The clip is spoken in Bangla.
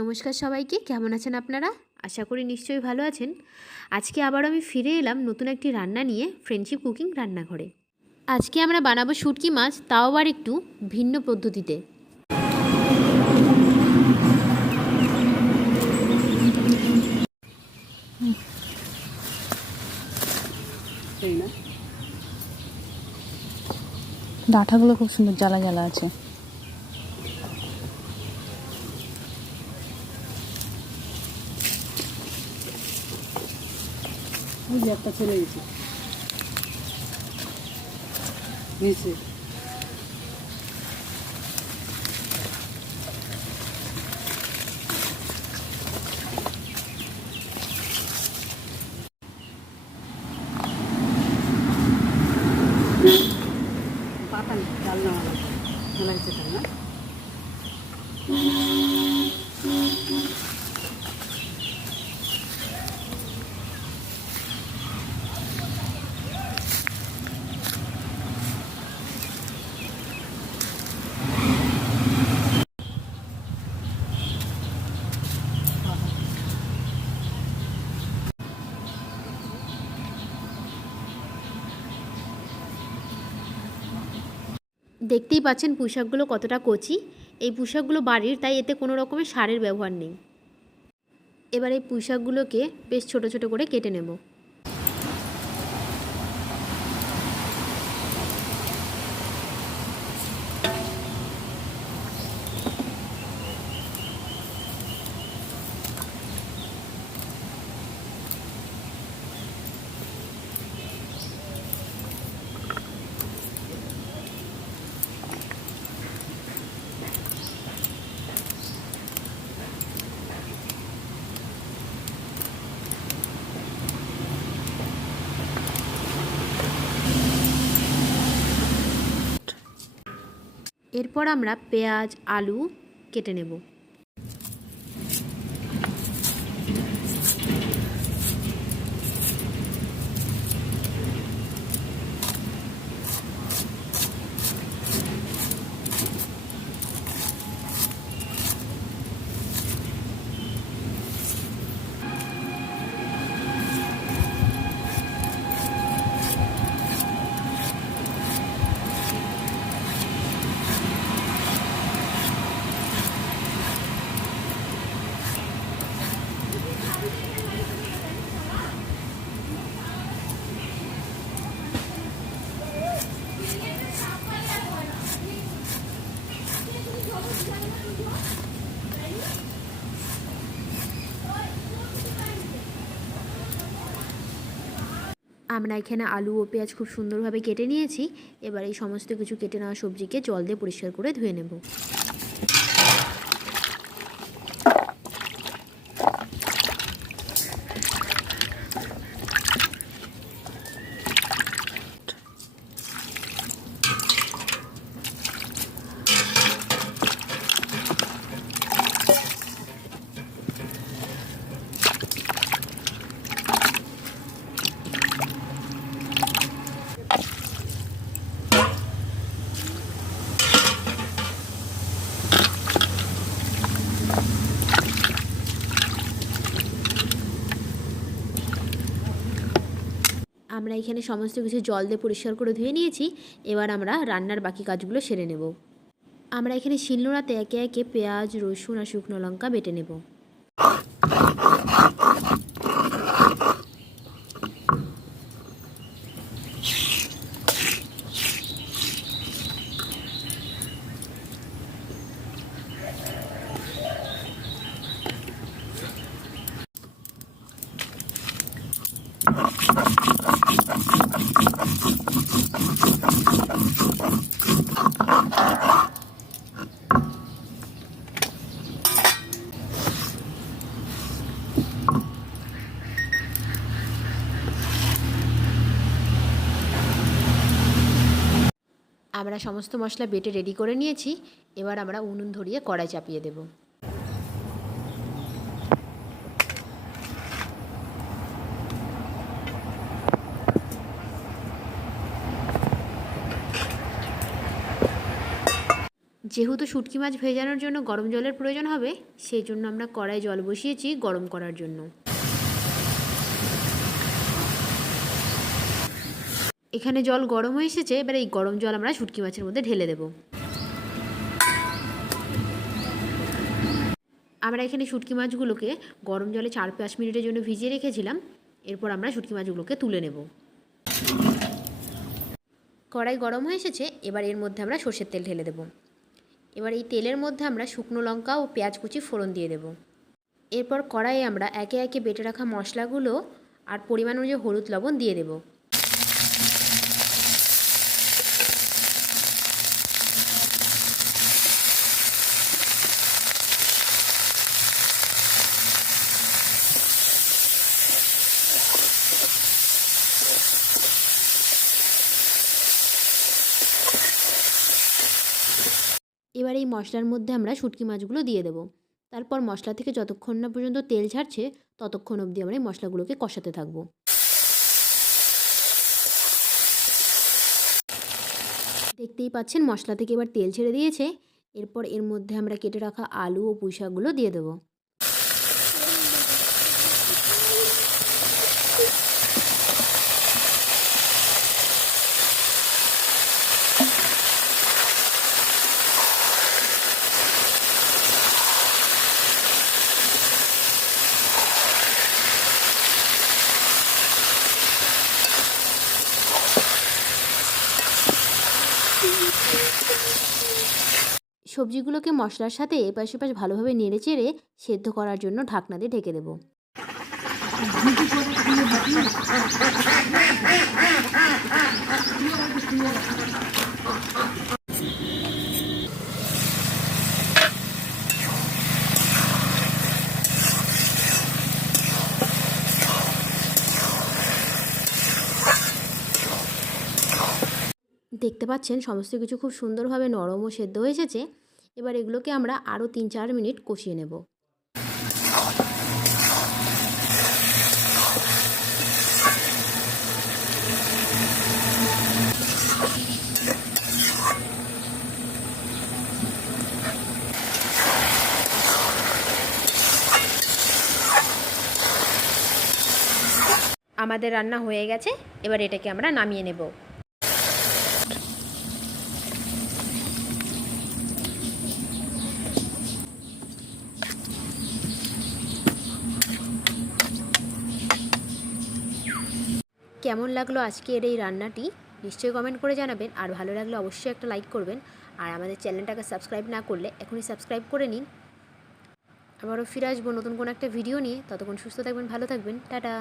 নমস্কার সবাইকে, কেমন আছেন আপনারা? আশা করি নিশ্চয়ই ভালো আছেন। আজকে আবার আমি ফিরে এলাম নতুন একটি রান্না নিয়ে ফ্রেন্ডশিপ কুকিং রান্নাঘরে। আজকে আমরা বানাবো শুটকি মাছ, তাও আবার একটু ভিন্ন পদ্ধতিতে। ডাঁটাগুলো খুব সুন্দর জ্বালা জ্বালা আছে। একটা চলে গেছে নিচে। পাতা ডাল নেওয়া চলে গেছে তাই না? দেখতেই পাচ্ছেন পুঁইশাকগুলো কতটা কচি। এই পুঁইশাকগুলো বাড়ির, তাই এতে কোনো রকমের সারের ব্যবহার নেই। এবার এই পুঁইশাকগুলোকে বেশ ছোট ছোট করে কেটে নেব। এরপর আমরা পেঁয়াজ, আলু কেটে নেব। আমরা এখানে আলু ও পেঁয়াজ খুব সুন্দরভাবে কেটে নিয়েছি। এবার এই সমস্ত কিছু কেটে নেওয়া সবজিকে জল দিয়ে পরিষ্কার করে ধুয়ে নেব। আমরা এখানে সমস্ত কিছু জল দিয়ে পরিষ্কার করে ধুয়ে নিয়েছি। এবার আমরা রান্নার বাকি কাজগুলো সেরে নেব। আমরা এখানে শিলনোড়াতে একে একে পেঁয়াজ, রসুন আর শুকনো লঙ্কা বেটে নেব। আমরা সমস্ত মশলা বেটে রেডি করে নিয়েছি। এবার আমরা উনুন ধরিয়ে কড়াই চাপিয়ে দেব। যেহেতু শুটকি মাছ ভেজানোর জন্য গরম জলের প্রয়োজন হবে, সেই জন্য আমরা কড়াই জল বসিয়েছি গরম করার জন্য। এখানে জল গরম হয়ে এসেছে, এবার এই গরম জল আমরা শুটকি মাছের মধ্যে ঢেলে দেব। আমরা এখানে শুটকি মাছগুলোকে গরম জলে 4-5 মিনিটের জন্য ভিজিয়ে রেখেছিলাম। এরপর আমরা শুটকি মাছগুলোকে তুলে নেব। কড়াই গরম হয়ে এসেছে, এবার এর মধ্যে আমরা সর্ষের তেল ঢেলে দেব। এবার এই তেলের মধ্যে আমরা শুকনো লঙ্কা ও পেঁয়াজ কুচি ফোড়ন দিয়ে দেব। এরপর কড়াইয়ে আমরা একে একে বেটে রাখা মশলাগুলো আর পরিমাণ অনুযায়ী হলুদ লবণ দিয়ে দেব। এবার এই মশলার মধ্যে আমরা শুটকি মাছগুলো দিয়ে দেব। তারপর মশলা থেকে যতক্ষণ না পর্যন্ত তেল ছাড়ছে ততক্ষণ অবধি আমরা এই মশলাগুলোকে কষাতে থাকব। দেখতেই পাচ্ছেন মশলা থেকে এবার তেল ছেড়ে দিয়েছে। এরপর এর মধ্যে আমরা কেটে রাখা আলু ও পুঁই শাকগুলো দিয়ে দেবো। সবজিগুলোকে মশলার সাথে এপাশ ওপাশ ভালোভাবে নেড়ে চেড়ে সেদ্ধ করার জন্য ঢাকনা দিয়ে ঢেকে দেব। দেখতে পাচ্ছেন সমস্ত কিছু খুব সুন্দরভাবে নরম ও সেদ্ধ হয়ে এসেছে। এবার এগুলোকে আমরা আরও 3-4 মিনিট কষিয়ে নেব। আমাদের রান্না হয়ে গেছে, এবার এটাকে আমরা নামিয়ে নেব। কেমন লাগলো আজকের এই রান্নাটি নিশ্চয়ই কমেন্ট করে জানাবেন, আর ভালো লাগলে অবশ্যই একটা লাইক করবেন। আর আমাদের চ্যানেলটাকে সাবস্ক্রাইব না করলে এখনই সাবস্ক্রাইব করে নিন। আবারও ফিরে আসবো নতুন কোনো একটা ভিডিও নিয়ে। ততক্ষণ সুস্থ থাকবেন, ভালো থাকবেন, টাটা।